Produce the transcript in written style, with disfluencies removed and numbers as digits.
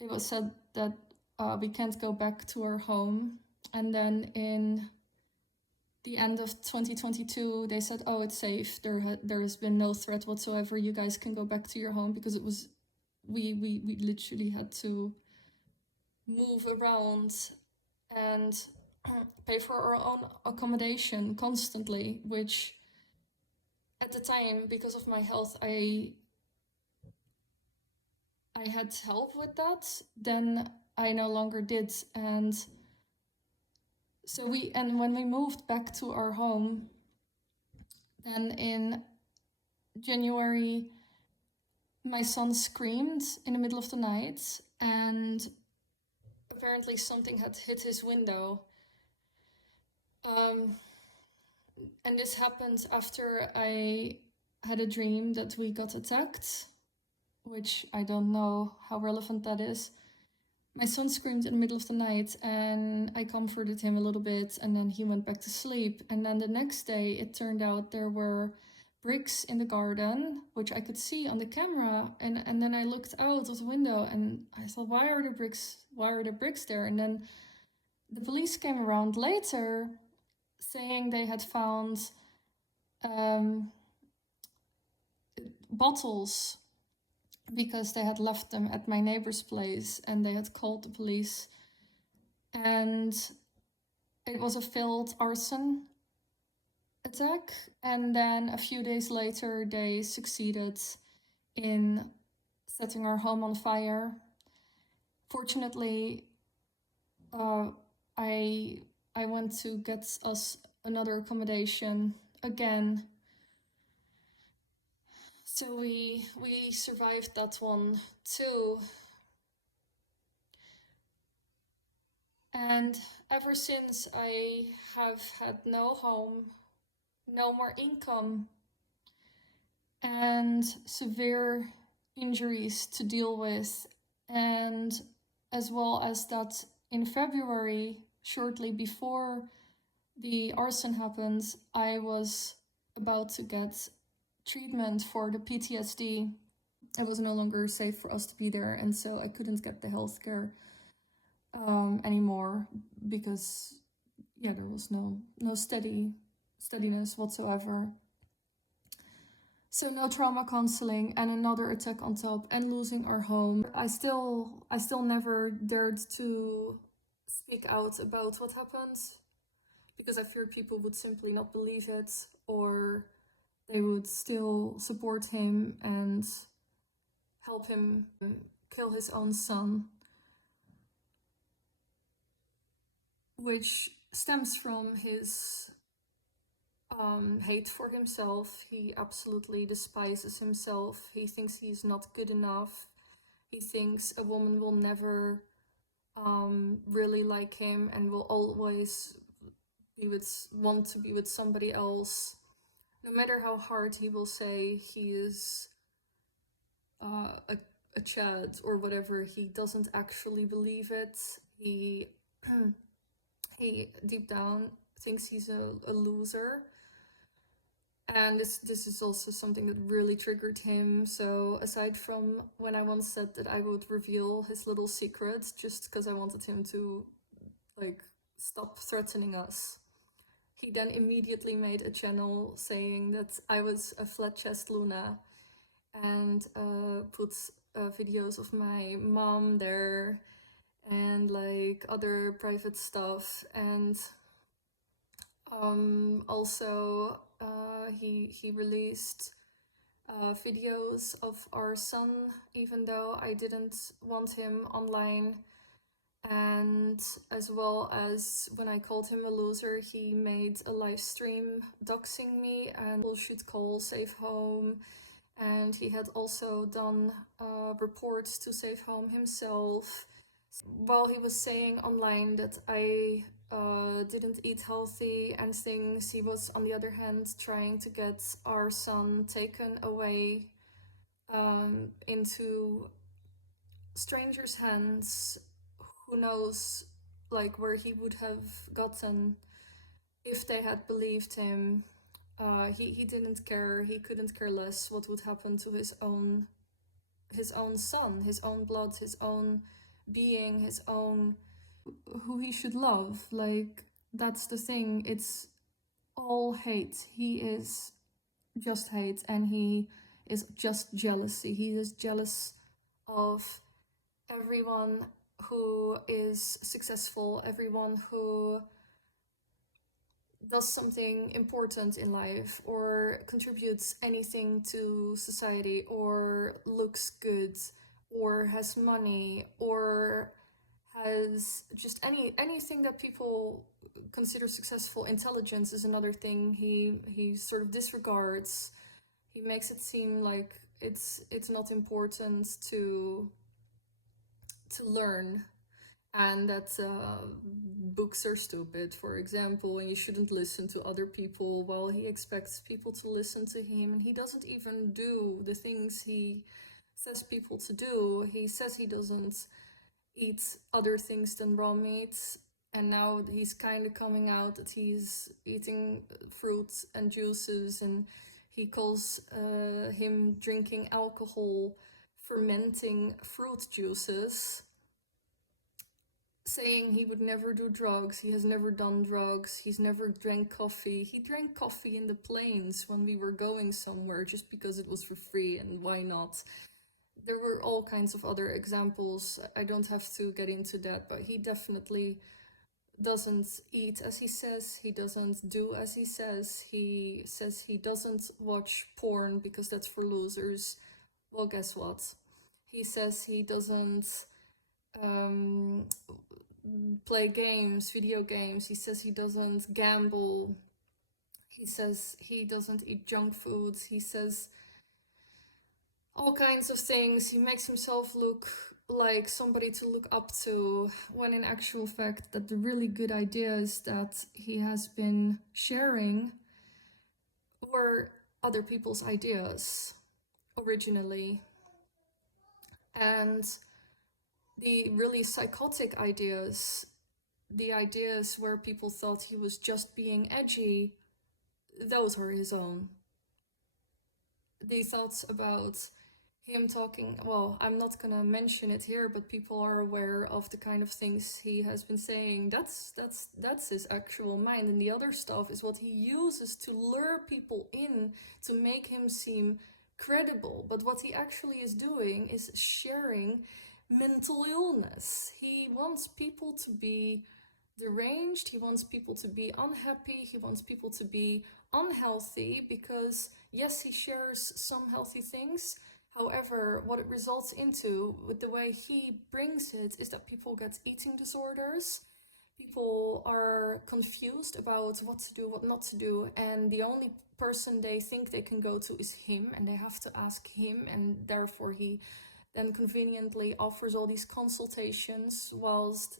it was said that we can't go back to our home. And then in the end of 2022, they said, oh, it's safe. There has been no threat whatsoever. You guys can go back to your home, because it was, we literally had to move around and pay for our own accommodation constantly, which at the time, because of my health, I had help with that. Then I no longer did. And so when we moved back to our home, then in January, my son screamed in the middle of the night, and apparently something had hit his window. And this happened after I had a dream that we got attacked, which I don't know how relevant that is. My son screamed in the middle of the night, and I comforted him a little bit, and then he went back to sleep. And then the next day, it turned out there were bricks in the garden, which I could see on the camera. And then I looked out of the window, and I thought, why are there bricks there? And then the police came around later, saying they had found bottles, because they had left them at my neighbor's place, and they had called the police. And it was a failed arson attack. And then a few days later, they succeeded in setting our home on fire. Fortunately, I went to get us another accommodation again. So we survived that one too. And ever since, I have had no home, no more income, and severe injuries to deal with. And as well as that, in February, shortly before the arson happened, I was about to get treatment for the PTSD. It was no longer safe for us to be there, and so I couldn't get the healthcare anymore, because there was no steadiness whatsoever. So no trauma counseling, and another attack on top, and losing our home. I still never dared to speak out about what happened, because I feared people would simply not believe it, or they would still support him and help him kill his own son, which stems from his hate for himself. He absolutely despises himself. He thinks he's not good enough. He thinks a woman will never really like him, and will always want to be with somebody else. No matter how hard he will say he is a Chad or whatever, he doesn't actually believe it. He deep down thinks he's a loser. And this is also something that really triggered him. So aside from when I once said that I would reveal his little secret, just because I wanted him to stop threatening us, he then immediately made a channel saying that I was a flat chest Luna, and put videos of my mom there, and other private stuff. And also he released videos of our son, even though I didn't want him online. And as well as when I called him a loser, he made a live stream doxing me, and people should call Safe Home. And he had also done reports to Safe Home himself, while he was saying online that I didn't eat healthy and things. He was, on the other hand, trying to get our son taken away into strangers' hands. Who knows where he would have gotten if they had believed him. He didn't care. He couldn't care less what would happen to his own son, his own blood, his own being his own, who he should love. Like, that's the thing. It's all hate. He is just hate, and he is just jealousy. He is jealous of everyone who is successful, everyone who does something important in life or contributes anything to society or looks good or has money or has just anything that people consider successful. Intelligence is another thing he sort of disregards. He makes it seem like it's not important to learn, and that books are stupid, for example, and you shouldn't listen to other people. Well, he expects people to listen to him, and he doesn't even do the things he says people to do. He says he doesn't eat other things than raw meat, and now he's kind of coming out that he's eating fruits and juices, and he calls him drinking alcohol fermenting fruit juices, saying he would never do drugs. He has never done drugs. He's never drank coffee. He drank coffee in the planes when we were going somewhere just because it was for free, and why not? There were all kinds of other examples. I don't have to get into that, but he definitely doesn't eat as he says. He doesn't do as he says. He says he doesn't watch porn because that's for losers. Well, guess what? He says he doesn't play games, video games. He says he doesn't gamble. He says he doesn't eat junk foods. He says all kinds of things. He makes himself look like somebody to look up to, when in actual fact that the really good ideas that he has been sharing were other people's ideas originally. And the really psychotic ideas, the ideas where people thought he was just being edgy, those are his own. The thoughts about him talking, well, I'm not gonna mention it here, but people are aware of the kind of things he has been saying. That's his actual mind, and the other stuff is what he uses to lure people in to make him seem credible. But what he actually is doing is sharing mental illness. He wants people to be deranged, he wants people to be unhappy, he wants people to be unhealthy, because yes, he shares some healthy things. However, what it results into, with the way he brings it, is that people get eating disorders. People are confused about what to do, what not to do, and the only person they think they can go to is him, and they have to ask him, and therefore he then conveniently offers all these consultations whilst